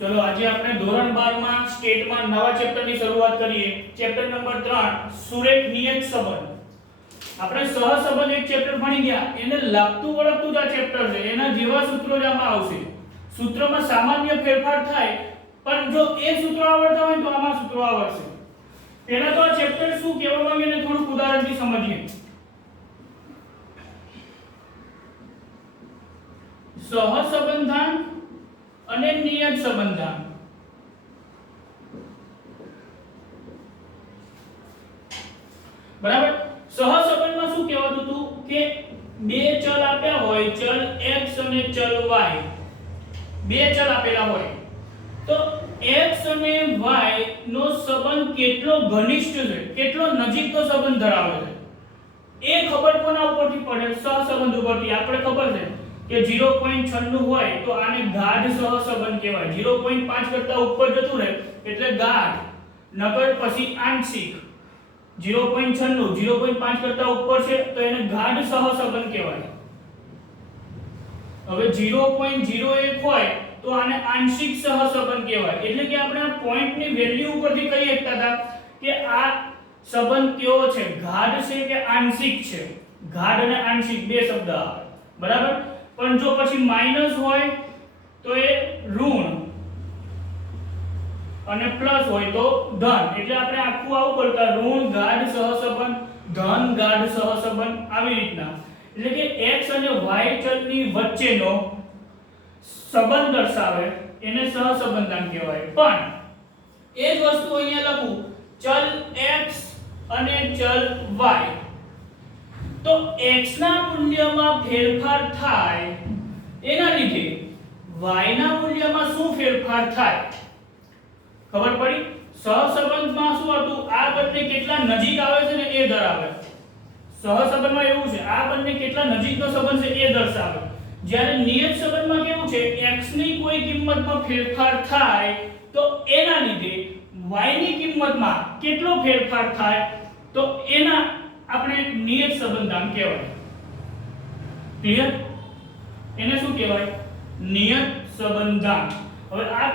चलो आज આપણે ધોરણ 12 માં સ્ટેટમાં નવા ચેપ્ટરની શરૂઆત કરીએ। ચેપ્ટર નંબર 3 સુરેખ નિયત સંબંધ। આપણે સહસંબંધ એક ચેપ્ટર ભણી ગયા, એને લાગતું વળગતું જ આ ચેપ્ટર છે, એના જેવા સૂત્રો જ આમાં આવશે। સૂત્રમાં સામાન્ય ફેરફાર થાય, પણ જો એ સૂત્રો આવડતા હોય તો આમાં સૂત્રો આવડશે। પહેલા તો આ ચેપ્ટર શું કહેવા માંગે ને થોડું ઉદાહરણથી સમજીએ। સહસંબંધાંક અને નિયત સંબંધાંક। બરાબર। સહસંબંધમાં શું કહેવાતું હતું કે બે ચલ આપ્યા હોય, ચલ x અને ચલ y, બે ચલ આપેલા હોય તો x અને y નો સંબંધ કેટલો ઘનિષ્ઠ છે, કેટલો નજીકનો સંબંધ ધરાવે છે, એ ખબર કોના ઉપરથી પડે? સહસંબંધ ઉપરથી। આપણે ખબર છે કે 0.96 હોય તો આને ગાઢ સહસંબંધ કહેવાય। 0.5 કરતા ઉપર જતું રહે એટલે ગાઢ, નકર પછી આંશિક। 0.96 0.5 કરતા ઉપર છે તો એને ગાઢ સહસંબંધ કહેવાય। હવે 0.01 હોય તો આને આંશિક સહસંબંધ કહેવાય। એટલે કે આપણે આ પોઈન્ટની વેલ્યુ ઉપરથી કહી શકતા હતા કે આ સંબંધ કેવો છે, ગાઢ છે કે આંશિક છે। ગાઢ અને આંશિક બે શબ્દ આવે, બરાબર। પણ જો પછી માઈનસ હોય તો એ ઋણ અને પ્લસ હોય તો ધન। એટલે આપણે આખું આવું કરતા ઋણ ગાઢ સહસંબંધ, ધન ગાઢ સહસંબંધ, આવી રીતના। એટલે કે x અને y ચલની વચ્ચેનો સંબંધ દર્શાવે એને સહસંબંધાંક કહેવાય। પણ એ જ વસ્તુ અહીંયા લખું ચલ x અને ચલ y, તો x ના મૂલ્યમાં ફેરફાર થાય એના લીધે y ના મૂલ્યમાં શું ફેરફાર થાય ખબર પડી? સહસંબંધમાં શું હતું? આ બંને કેટલા નજીક આવે છે ને એ ધરાવે। સહસંબંધમાં એવું છે આ બંને કેટલા નજીકનો સંબંધ છે એ દર્શાવે। જ્યારે નિયત સંબંધમાં કેવું છે, x ની કોઈ કિંમતમાં ફેરફાર થાય તો એના લીધે y ની કિંમતમાં કેટલો ફેરફાર થાય તો એના આપણે નિયત સંબંધાંક કહેવાય। ક્લિયર? એને શું કહેવાય? નિયત સંબંધાંક। હવે આ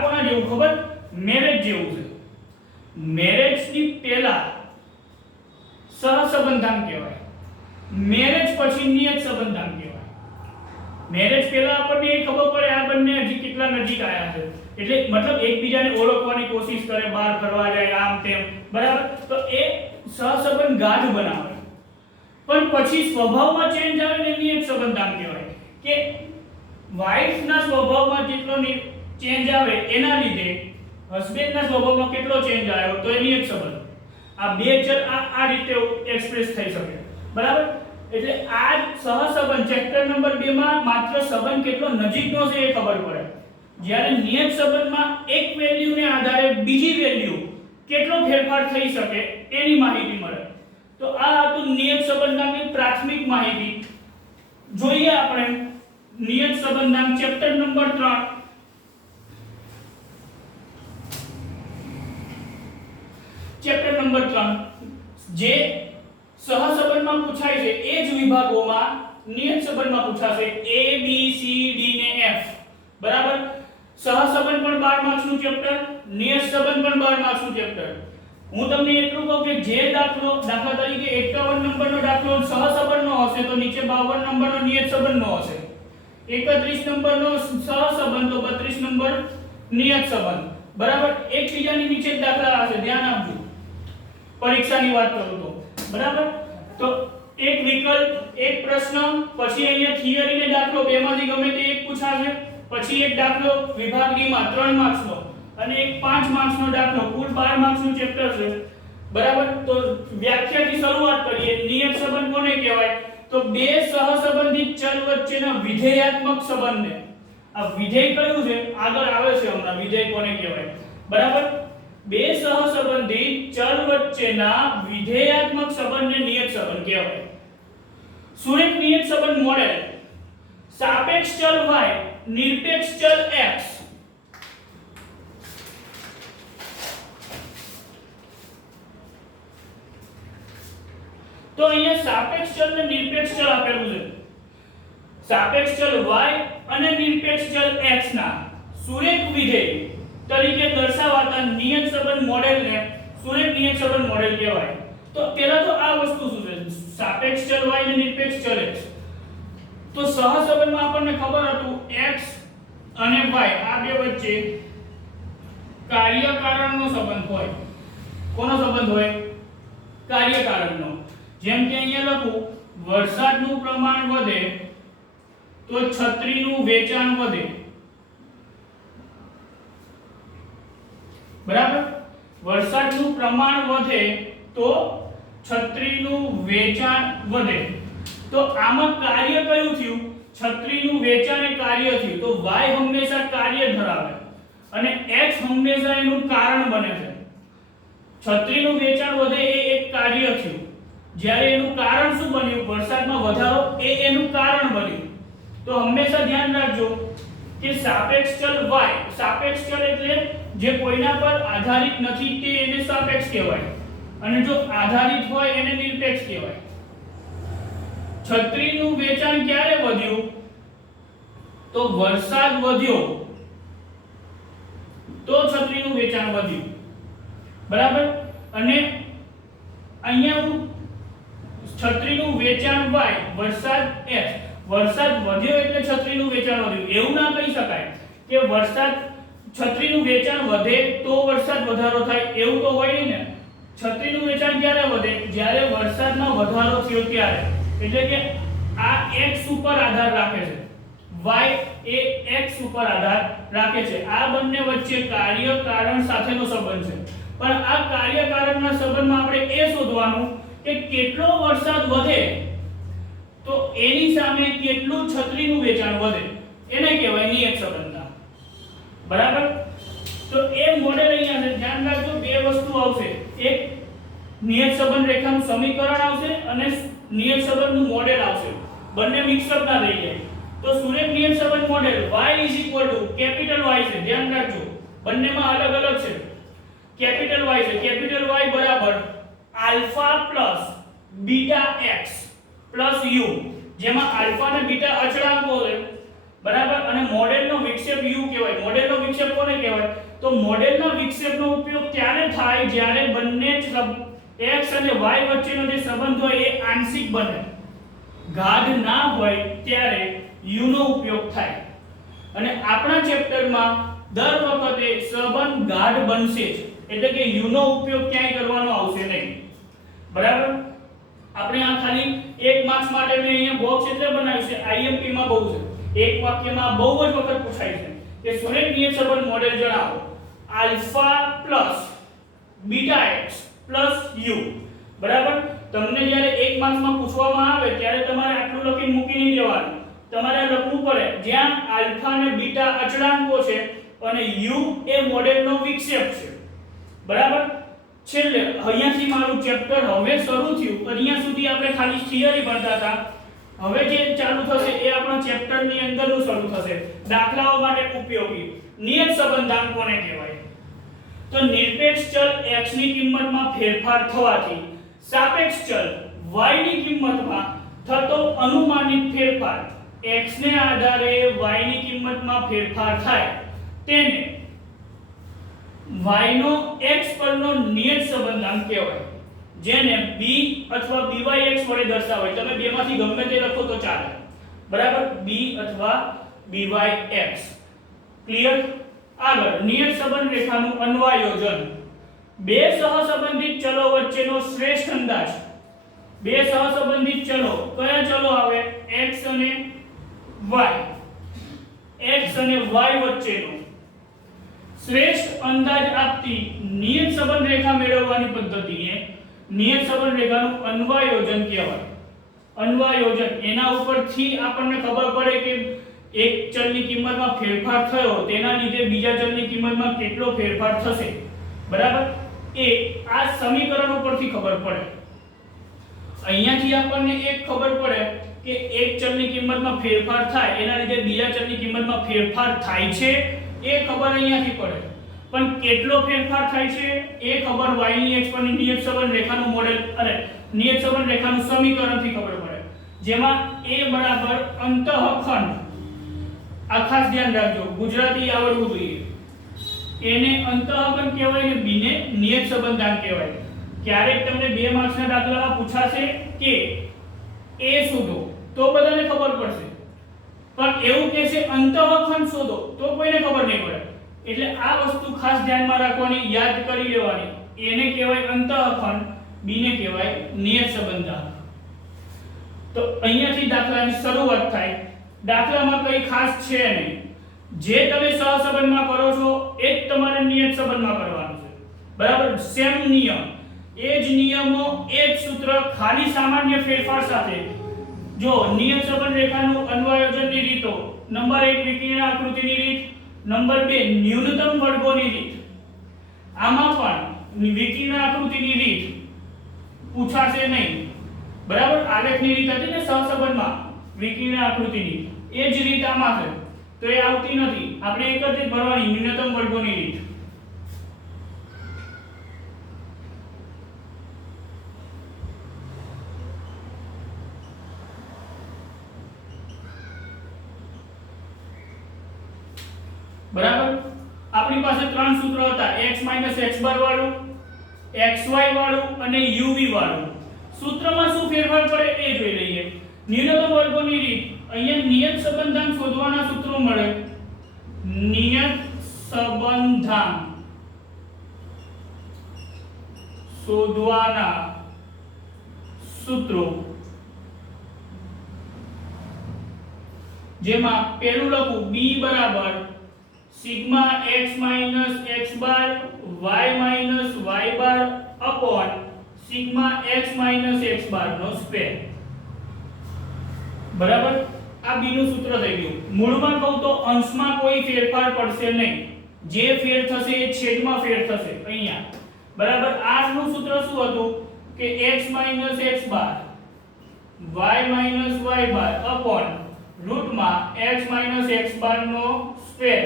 કોના જેવું ખબર? મેરેજ જેવું છે। મેરેજ ની પહેલા સહસંબંધાંક કહેવાય, મેરેજ પછી નિયત સંબંધાંક કહેવાય। મેરેજ પહેલા આપણને એ ખબર પડે આ બંને હજી કેટલા નજીક આવ્યા છે, એટલે મતલબ એકબીજાને ઓળખવાની કોશિશ કરે, બહાર ફરવા જાય, આમ તેમ, બરાબર, તો એ સહસંબંધ ગાઢ બનાવે। પણ પછી સ્વભાવમાં ચેન્જ આવે ને નિયત સંબંધાંક કહેવાય કે વાઇફ ના સ્વભાવમાં જેટલો ચેન્જ આવે એના લીધે હસબન્ડ ના સ્વભાવમાં કેટલો ચેન્જ આવ્યો તો એ નિયત સંબંધ। આ બે ચલ આ રીતે એક્સપ્રેસ થઈ શકે, બરાબર। એટલે આ સહસંબંધ ચેપ્ટર નંબર 2 માં માત્ર સંબંધ કેટલો નજીકનો છે એ ખબર પડે, જ્યારે નિયત સંબંધમાં એક વેલ્યુને આધારે બીજી વેલ્યુ કેટલો ફેરફાર થઈ શકે એની માહિતી મળે। તો આ હતું નિયત સંબંધાંકની પ્રાથમિક માહિતી। જોઈએ આપણે નિયત સંબંધાંક ચેપ્ટર નંબર 3। ચેપ્ટર નંબર 3 જે સહસંબંધમાં પૂછાય છે એ જ વિભાગોમાં નિયત સંબંધમાં પૂછાશે a b c d ને f, બરાબર। સહસંબંધ પણ 12 માર્ક્સનું ચેપ્ટર, નિયત સંબંધ પણ 12 માર્ક્સનું ચેપ્ટર। હું તમને એટલું કહું કે જે દાખલા તરીકે 51 નંબરનો દાખલો સહસંબંધનો હશે તો નીચે 52 નંબરનો નિયત સંબંધનો હશે, 31 નંબરનો સહસંબંધ તો 32 નંબર નિયત સંબંધ, બરાબર। એકબીજાની નીચે દાખલા હશે, ધ્યાન આપજો પરીક્ષાની વાત કરું તો, બરાબર। તો એક વિકલ્પ, એક પ્રશ્ન, પછી અહીંયા થિયરી ને દાખલો બેમાંથી ગમે તે એક પૂછાશે, પછી એક દાખલો વિભાગ ડી માં 3 માર્ક્સનો અને એક 5 માર્ક્સનો દાખલો, કુલ 12 માર્ક્સનું ચેપ્ટર છે, બરાબર। તો વ્યાખ્યાથી શરૂઆત કરીએ। નિયત સંબંધ કોને કહેવાય? તો બે સહસંબંધિત ચલ વચ્ચેના વિધેયાત્મક સંબંધને, આ વિધેય કયું છે આગળ આવે છે હમણાં, વિધેય કોને કહેવાય, બરાબર। બે સહસંબંધિત ચલ વચ્ચેના વિધેયાત્મક સંબંધને નિયત સંબંધ કહેવાય। સુરેખ નિયત સંબંધ મોડેલ: સાપેક્ષ ચલ y નિરપેક્ષ ચલ x। તો અહીંયા સાપેક્ષ ચલ ને નિરપેક્ષ ચલ આપેલું છે। સાપેક્ષ ચલ y અને નિરપેક્ષ ચલ x ના સુરેખ વિધેય તરીકે દર્શાવાતા નિયત સંબંધ મોડેલને સુરેખ નિયત સંબંધ મોડેલ કહેવાય. તો પહેલા તો આ વસ્તુ શું છે? સાપેક્ષ ચલ y અને નિરપેક્ષ ચલ x. તો સહસંબંધમાં આપણને ખબર હતું x અને y આ બે વચ્ચે કાર્ય કારણનો સંબંધ હોય. કોનો સંબંધ હોય? કાર્ય કારણનો. જેમ કે અહીંયા લખું વરસાદનું પ્રમાણ વધે તો છત્રીનું વેચાણ વધે. બરાબર? વરસાદનું પ્રમાણ વધે તો છત્રીનું વેચાણ વધે. તો આમાં કાર્ય કયું થયું? છત્રીનું વેચાણ એ કાર્ય થયું. તો y હંમેશા કાર્ય ધરાવે અને x હંમેશા એનું કારણ બને છે. છત્રીનું વેચાણ વધે એ એક કાર્ય થયું. જ્યારે એનું કારણ શું બન્યું? વરસાદમાં વધારો એ એનું કારણ બન્યું. તો હંમેશા ધ્યાન રાખજો કે સાપેક્ષ ચલ y, સાપેક્ષ ચલ એટલે જે કોઈના પર આધારિત નથી તે એને સાપેક્ષ કહેવાય અને જો આધારિત હોય એને નિરપેક્ષ કહેવાય. છત્રીનું વેચાણ ક્યારે વધ્યું? તો વરસાદ વધ્યો તો છત્રીનું વેચાણ વધ્યું. બરાબર? અને અહીંયા હું છત્રીનું વેચાણ y, વરસાદ x. વરસાદ વધ્યો એટલે છત્રીનું વેચાણ વધ્યું. એવું ના કહી શકાય કે વરસાદ છત્રીનું વેચાણ વધે તો વરસાદ વધારો થાય, એવું તો હોય નહીં ને. છત્રીનું વેચાણ ક્યારે વધે? જ્યારે વરસાદમાં વધારો થયો ત્યારે. એટલે કે આ x ઉપર આધાર રાખે છે. y એ x ઉપર આધાર રાખે છે. આ બંને વચ્ચે કાર્ય કારણ સાથેનો સંબંધ છે. પણ આ કાર્ય કારણના સંબંધમાં આપણે એ શોધવાનું કે કેટલો વરસાદ વધે તો એની સામે કેટલું છત્રીનું વેચાણ વધે. એને કહેવાય નિયત સંબંધતા. બરાબર? તો એ મોડેલ અહીંયા છે. ધ્યાન રાખજો બે વસ્તુ આવશે. એક નિયત સંબંધ રેખાનું સમીકરણ આવશે અને નિયત સંબંધનું મોડેલ આવશે. બંને મિક્સ અપ ના થઈ જાય. તો સુરેખ નિયત સંબંધ મોડેલ y કેપિટલ Y છે. ધ્યાન રાખજો બંનેમાં અલગ અલગ છે. કેપિટલ Y છે. કેપિટલ Y બરાબર alpha plus beta x plus u, જેમાં આલ્ફા અને બીટા અચળાંકો છે. બરાબર? અને મોડેલનો વિક્ષેપ u કહેવાય. મોડેલનો વિક્ષેપ કોને કહેવાય? તો મોડેલના વિક્ષેપનો ઉપયોગ ત્યારે થાય જ્યારે બંને x અને y વચ્ચેનો જે સંબંધ હોય એ આંશિક બને. ગાઢ ના હોય ત્યારે u નો ઉપયોગ થાય. અને આપણા ચેપ્ટરમાં દર વખતે સંબંધ ગાઢ બનશે જ. એટલે કે u નો ઉપયોગ ક્યાંય કરવાનો આવશે નહીં. બરાબર? આપણે આ ખાલી એક માર્ક્સ માટે મેં અહીંયા બોક્સ એટલે બનાવ્યું છે. IMP માં બહુ છે. એક વાક્યમાં બહુ જ વખત પૂછાય છે કે સુરેખ નિયત સંબંધ મોડેલ જણાવો. Alpha plus beta x plus u. બરાબર? તમને જ્યારે એક માર્ક્સમાં પૂછવામાં આવે ત્યારે તમારે આટલું લખીને મૂકી નહીં દેવાનું. તમારે લખવું પડે જ્યાં આલ્ફા અને બીટા અચળાંકો છે અને u એ મોડેલનો વિક્ષેપ છે. બરાબર? છેલ્લે અહીંયાથી મારું ચેપ્ટર હવે શરૂ થયું. અહીંયા સુધી આપણે ખાલી થિયરી ભણતા હતા. હવે જે ચાલુ થશે એ આપણા ચેપ્ટરની અંદરનું શરૂ થશે. દાખલાઓ માટે ઉપયોગી નિયત સંબંધાંક કોને કહેવાય? તો નિરપેક્ષ ચલ x ની કિંમતમાં ફેરફાર થવાથી સાપેક્ષ ચલ y ની કિંમતમાં થતો અનુમાનિત ફેરફાર x ને આધારે y ની કિંમતમાં ફેરફાર થાય તેને y નો x પરનો નિયત સંબંધાંક કહેવાય. જેને b અથવા byx વડે દર્શાવાય. તમે બેમાંથી ગમે તે લખો તો ચાલે. બરાબર? b અથવા byx. ક્લિયર? આગળ નિયત સંબંધ રેખાનું અન્વયોજન. બે સહસંબંધિત ચલો વચ્ચેનો શ્રેષ્ઠ અંદાજ. બે સહસંબંધિત ચલો કયા ચલો આવે? x અને y. x અને y વચ્ચેનો શ્રેષ્ઠ અંદાજ આપતી નિયત સંબંધ રેખા મેળવવાની પદ્ધતિને નિયત સંબંધ રેખાનું અન્વયોજન કહેવાય. અન્વયોજન એના ઉપરથી આપણને ખબર પડે કે એક ચલની કિંમતમાં ફેરફાર થયો તેના લીધે બીજા ચલની કિંમતમાં કેટલો ફેરફાર થશે. બરાબર? એ આ સમીકરણ ઉપરથી ખબર પડે. અહીંયાથી આપણને એક ખબર પડે કે એક ચલની કિંમતમાં ફેરફાર થાય એના લીધે બીજા ચલની કિંમતમાં ફેરફાર થાય છે એ ખબર અહીંયાથી પડે. પણ કેટલો ફેરફાર થાય છે એ ખબર y ની x પરની નિયત સંબંધ રેખાનું મોડેલ અને નિયત સંબંધ રેખાનું સમીકરણથી ખબર પડે. જેમાં a બરાબર અંતઃખંડ આ ખાસ ધ્યાન રાખજો, ગુજરાતી આવડવું જોઈએ. એને અંતઃગન કહેવાય ને બીને નિયત સંબંધાંક કહેવાય. ક્યારેક તમને 2 માર્ક્સના દાખલામાં પૂછાશે કે એ શોધો તો બધાને ખબર પડશે, પણ એવું કહેશે અંતઃખંડ શોધો તો કોઈને ખબર નહીં પડે. એટલે આ વસ્તુ ખાસ ધ્યાનમાં રાખવાની, યાદ કરી લેવાની. એને કહેવાય અંતઃખંડ, બીને કહેવાય નિયત સંબંધાંક. તો અહીંયાથી દાખલાની શરૂઆત થાય. દાખલામાં કંઈ ખાસ છે નહીં. જે તમે સહસંબંધમાં કરો છો એ જ તમારે નિયત સંબંધમાં કરવાનું છે. બરાબર, સેમ નિયમ, એ જ નિયમો, એ જ સૂત્ર, ખાલી સામાન્ય ફેરફાર સાથે. જો નિયત સંબંધ રેખાનું અન્વયોજનની રીતો, નંબર 1 વિકર્ણ આકૃતિની રીત, નંબર 2 ન્યૂનતમ વર્ગોની રીત. આમાં પણ વિકર્ણ આકૃતિની રીત પૂછાશે નહીં. બરાબર, આલેખની રીત હતી ને સહસંબંધમાં વિકર્ણ આકૃતિની, એ જ રીત આમાં છે. તો એ આવતી નથી. આપણે એક જ રીત ભરવાની, ન્યૂનતમ વર્ગોની રીત. બરાબર, આપણી પાસે 3 સૂત્રો હતા, x x બાર વાળું, xy વાળું અને uv વાળું. સૂત્રમાં શું ફેરફાર પડે એ જોઈ લઈએ. ન્યૂનતમ વર્ગોની રીત, અહીંયા નિયત સંબંધાંક શોધવાના સૂત્રો મળે. નિયત સંબંધાંક શોધવાના સૂત્રો, જેમાં પહેલું લખું b બરાબર સિગ્મા x x બાર y y બાર અપોન સિગ્મા x x બાર નો સ્ક્વેર. બરાબર, આ b નું સૂત્ર થઈ ગયું. મૂળમાં કહું તો અંશમાં કોઈ ફેરફાર પડશે નહીં. જે ફેર થશે એ છેદમાં ફેર થશે અહીંયા. બરાબર, r નું સૂત્ર શું હતું કે x x બાર y y બાર અપોન રૂટમાં x x બાર નો સ્ક્વેર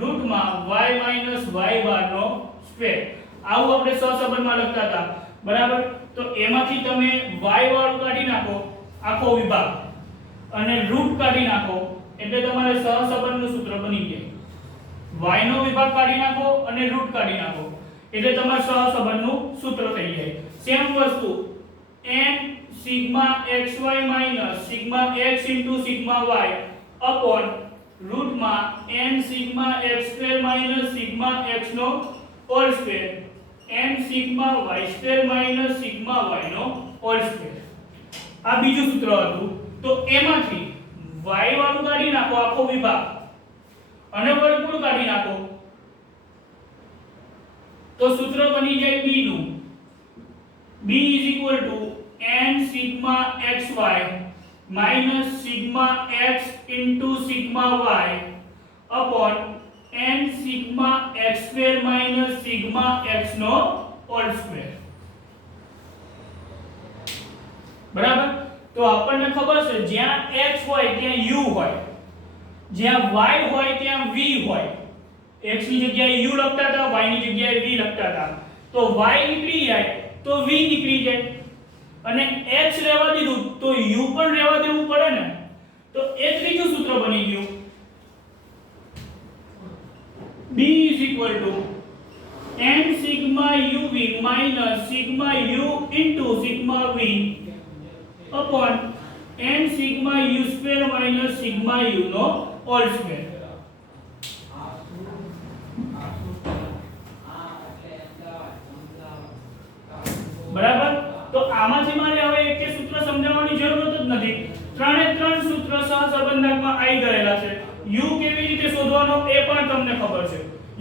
રૂટમાં y y બાર નો સ્ક્વેર. આવું આપણે સહસંબંધમાં લખતા હતા. બરાબર, તો એમાંથી તમે y વાળું કાઢી નાખો આખો વિભાગ અને રૂટ કાઢી નાખો એટલે તમારે સહસંબંધનું સૂત્ર બની જાય. y નો વિભાગ કાઢી નાખો અને રૂટ કાઢી નાખો એટલે તમારે સહસંબંધનું સૂત્ર થઈ જાય. સેમ વસ્તુ n sigma xy minus sigma x sigma y upon રૂટમાં n sigma x square minus sigma x નો whole square n sigma y square minus sigma y નો હોલ સ્ક્વેર. આ બીજું સૂત્ર હતું. તો એમાંથી y વાળું કાઢી નાખો આખો વિભાગ અને વર્ગમૂળ કાઢી નાખો તો સૂત્ર બની જાય b નું. b n sigma xy minus sigma x sigma y upon n sigma x square minus sigma x નો હોલ સ્ક્વેર. બરાબર, તો આપણને ખબર છે જ્યાં x હોય ત્યાં u હોય, જ્યાં y હોય ત્યાં v હોય. x ની જગ્યાએ u લખતા હતા, y ની જગ્યાએ v લખતા હતા. તો y નીકળી જાય તો v નીકળી જાય અને x રહેવા દીધું તો u પણ રહેવા દેવું પડે ને. તો એ ત્રીજું સૂત્ર બની ગયું. b n sigma uv minus sigma u sigma v upon n sigma u square minus sigma u નો હોલ સ્ક્વેર. બરાબર, તો આમાંથી મારે હવે એક સૂત્ર સમજાવવાની જરૂર જ નથી. ત્રણે ત્રણ સૂત્ર સહસંબંધકમાં આવી ગયેલા છે. u કેવી રીતે શોધવાનો એ પણ તમને ખબર છે.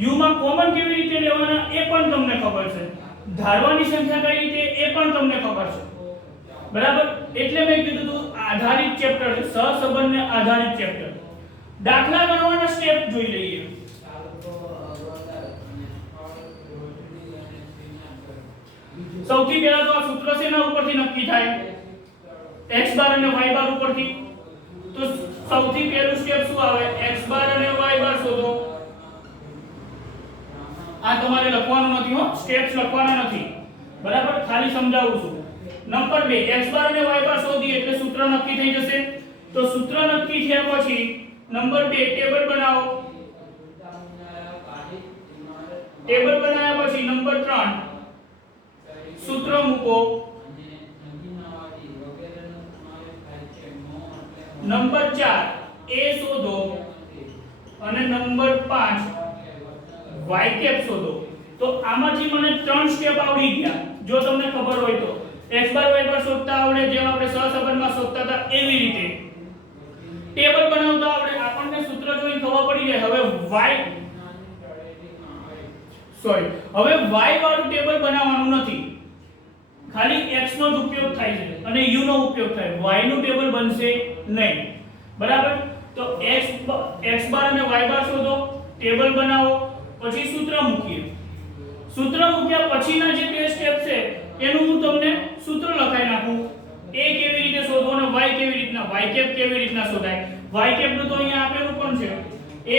u માં કોમન કેવી રીતે લેવાના એ પણ તમને ખબર છે. ધારવાની સંખ્યા કઈ રીતે એ પણ તમને ખબર છે. બરાબર, એટલે મેં કીધું હતું આધારિત ચેપ્ટર, સહસંબંધને આધારિત ચેપ્ટર. દાખલા ગણવાના સ્ટેપ જોઈ લઈએ. સૌથી પહેલા તો આ સૂત્ર શેના ઉપરથી નક્કી થાય? x બાર અને y બાર ઉપરથી. તો સૌથી પહેલું સ્ટેપ શું આવે? x બાર અને y બાર શોધો. આ તમારે લખવાનું નથી હો, સ્ટેપ્સ લખવાના નથી. બરાબર, ખાલી સમજાવું છું. નંબર 2 x બાર અને y બાર શોધીએ એટલે સૂત્ર નક્કી થઈ જશે. તો સૂત્ર નક્કી થયા પછી નંબર 2 ટેબલ બનાવો, ટેબલ બનાવ્યા પછી નંબર 3 સૂત્ર મૂકો, નંબર 4 a શોધો અને નંબર 5 y કેપ શોધો. તો આમાંથી મને 3 સ્ટેપ આવડી ગયા. જો તમને ખબર હોય તો x બાર y બાર શોધતા આવડે, જેમ આપણે સહસંબંધમાં શોધતા હતા એવી રીતે ટેબલ બનાવતા આવડે. આપણને સૂત્ર જોઈને ખબર પડી જાય. હવે y વાળું ટેબલ બનાવવાનું નથી, ખાલી x નો જ ઉપયોગ થાય છે અને u નો ઉપયોગ થાય. y નું ટેબલ બનશે નહીં. બરાબર? તો x બાર અને y બાર શોધો, ટેબલ બનાવો, પછી સૂત્ર મૂકીએ. સૂત્ર મૂક્યા પછીના જે બે સ્ટેપ છે એનું હું તમને સૂત્ર લખાઈ નાખું. a કેવી રીતે શોધવો અને y કેવી રીતના, y કેપ કેવી રીતના શોધાય. y કેપ નું તો અહીંયા આપેલું પણ છે a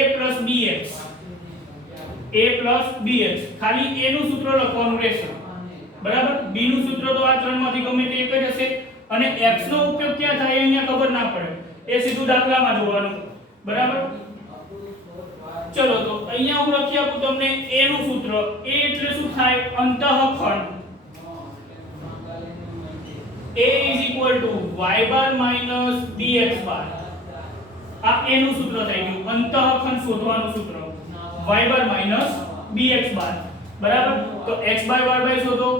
bx, ખાલી a નું સૂત્ર લખવાનું રહેશે. બરાબર? b નું સૂત્ર તો આ ત્રણમાંથી ગમે તે એક જ હશે અને x નો ઉપયોગ ક્યાં થાય અહીંયા ખબર ના પડે, એ સીધું દાખલામાં જોવાનું. બરાબર? ચલો તો અહીંયા હું લખી આપું તમને a નું સૂત્ર. a એટલે શું થાય? અંતઃખંડ. a y બાર bx બાર. આ a નું સૂત્ર થઈ ગયું, અંતઃખંડ શોધવાનું સૂત્ર y બાર bx બાર. બરાબર? તો x બાર y બાર શોધો,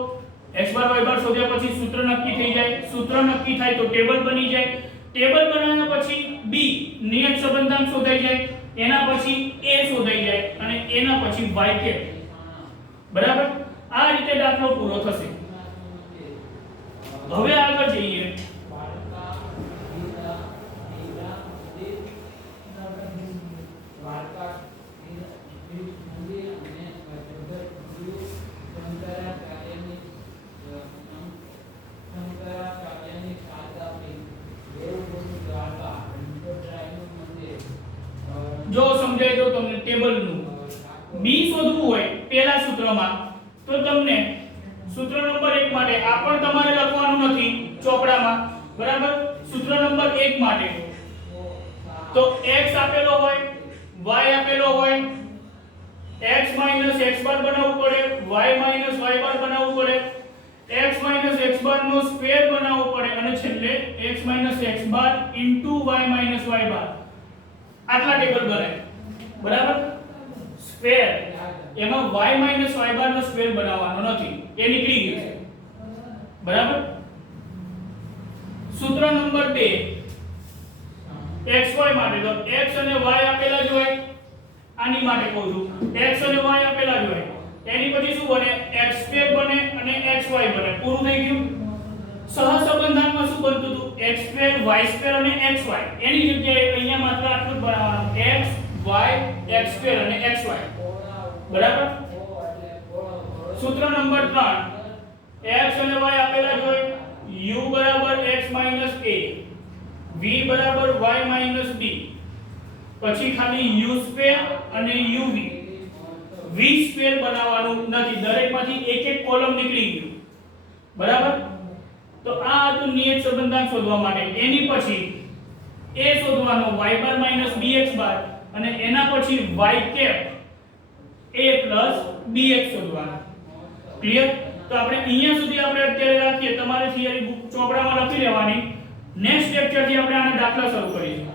x બાર y બાર શોધ્યા પછી સૂત્ર નક્કી થઈ જાય. સૂત્ર નક્કી થાય તો ટેબલ બની જાય. ટેબલ બનાવ્યા પછી b નિયત સંબંધાંક શોધાઈ જાય. એના પછી a શોધાઈ જાય અને એના પછી y કેપ. બરાબર? આ રીતે દાખલો પૂરો થશે. હવે આગળ જઈએ. જો સમજાય તો તમને ટેબલનું b શોધવું હોય પહેલા સૂત્રમાં, તો તમને સૂત્ર નંબર 1 માટે આ પણ તમારે લખવાનું નથી ચોપડામાં. બરાબર? સૂત્ર નંબર 1 માટે તો x આપેલો હોય, y આપેલો હોય, x x બાર બનાવવું પડે, y બાર બનાવવું પડે, x x બાર નો સ્ક્વેર બનાવવો પડે અને છેલ્લે x x બાર y બાર. આટલા ટેબલ બને. બરાબર? સ્ક્વેર એમાં y બાર નો સ્ક્વેર બનાવવાનો નથી, એ નીકળી ગયું છે. બરાબર? સૂત્ર નંબર 2 xy માટે તો x અને y આપેલા જ હોય. આની માટે કહું છું, x અને y આપેલા જ હોય. એની પછી શું બને? x2 બને અને xy બને. પૂરું થઈ ગયું. સહસંબંધાંકમાં શું બનતું હતું? x2 y2 અને xy. એની જગ્યાએ અહીંયા માત્ર આટલું જ બનાવવાનું, x y x2 અને xy. બરાબર? સૂત્ર નંબર 3 x અને y આપેલા જ હોય. u x a, v y b. પછી ખાલી u2 અને uv. v2 બનાવવાનું નથી, દરેકમાંથી એક એક કોલમ નીકળી ગયું. બરાબર? તો આ હતું નિયત સંબંધાંક શોધવા માટે. એની પછી a શોધવાનો y બાર bx બાર અને એના પછી y કેપ a bx શોધવાનો. ક્લિયર? તો આપણે અહીંયા સુધી આપણે અત્યારે રાખીએ. તમારે થિયરી બુક ચોપડામાં લખી લેવાની. નેક્સ્ટ લેક્ચર થી આપણે આના દાખલા શરૂ કરીશું.